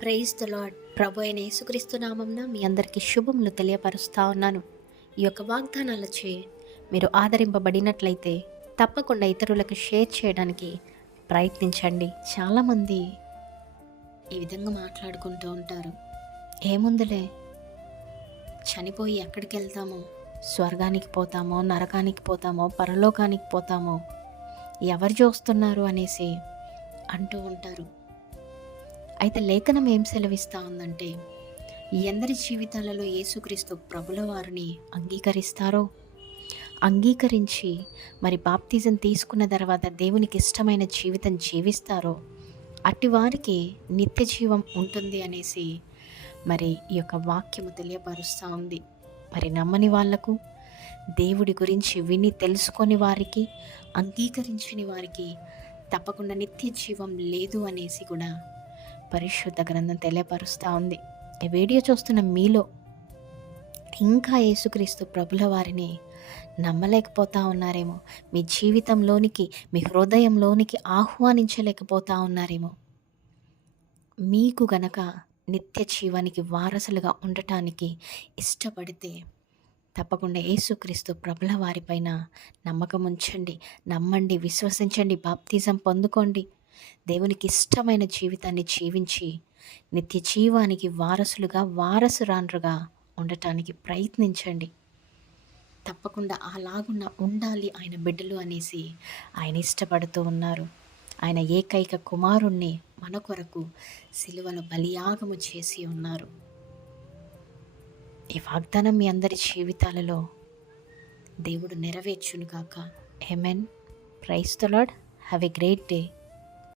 Praise the lord. ప్రభు అయిన యేసుక్రీస్తు నామంన మీ అందరికీ శుభములు తెలియపరుస్తా ఉన్నాను. ఈ యొక్క వాగ్దానాలచే మీరు ఆదరింపబడినట్లయితే తప్పకుండా ఇతరులకు షేర్ చేయడానికి ప్రయత్నించండి. చాలామంది ఈ విధంగా మాట్లాడుకుంటూ ఉంటారు, ఏముందిలే, చనిపోయి ఎక్కడికి వెళ్తామో, స్వర్గానికి పోతామో, నరకానికి పోతామో, పరలోకానికి పోతామో, ఎవరు చూస్తున్నారు అనేసి అంటూ ఉంటారు. అయితే లేఖనం ఏం సెలవిస్తూ ఉందంటే, ఎందరి జీవితాలలో యేసుక్రీస్తు ప్రభుల వారిని అంగీకరించి మరి బాప్తిజం తీసుకున్న తర్వాత దేవునికి ఇష్టమైన జీవితం జీవిస్తారో అట్టి వారికి నిత్య జీవం ఉంటుంది అనేసి మరి ఈ యొక్క వాక్యము తెలియపరుస్తూ ఉంది. మరి నమ్మని వాళ్లకు, దేవుడి గురించి విని తెలుసుకొని వారికి, అంగీకరించని వారికి తప్పకుండా నిత్య జీవం లేదు అనేసి కూడా పరిశుద్ధ గ్రంథం తెలియపరుస్తూ ఉంది. ఈ వీడియో చూస్తున్న మీలో ఇంకా యేసుక్రీస్తు ప్రభుల వారిని నమ్మలేకపోతా ఉన్నారేమో, మీ జీవితంలోనికి, మీ హృదయంలోనికి ఆహ్వానించలేకపోతా ఉన్నారేమో. మీకు గనక నిత్య జీవానికి వారసులుగా ఉండటానికి ఇష్టపడితే తప్పకుండా యేసుక్రీస్తు ప్రభుల వారిపైన నమ్మకం ఉంచండి, నమ్మండి, విశ్వసించండి, బాప్తిజం పొందుకోండి. దేవునికి ఇష్టమైన జీవితాన్ని జీవించి నిత్య జీవానికి వారసురాండ్రుగా ఉండటానికి ప్రయత్నించండి. తప్పకుండా అలాగున్న ఉండాలి ఆయన బిడ్డలు అనేసి ఆయన ఇష్టపడుతూ ఉన్నారు. ఆయన ఏకైక కుమారుణ్ణి మన కొరకు సిలువలో బలియాగము చేసి ఉన్నారు. ఈ వాగ్దానం మీ అందరి జీవితాలలో దేవుడు నెరవేర్చును గాక. Amen. Praise the lord. Have a great day.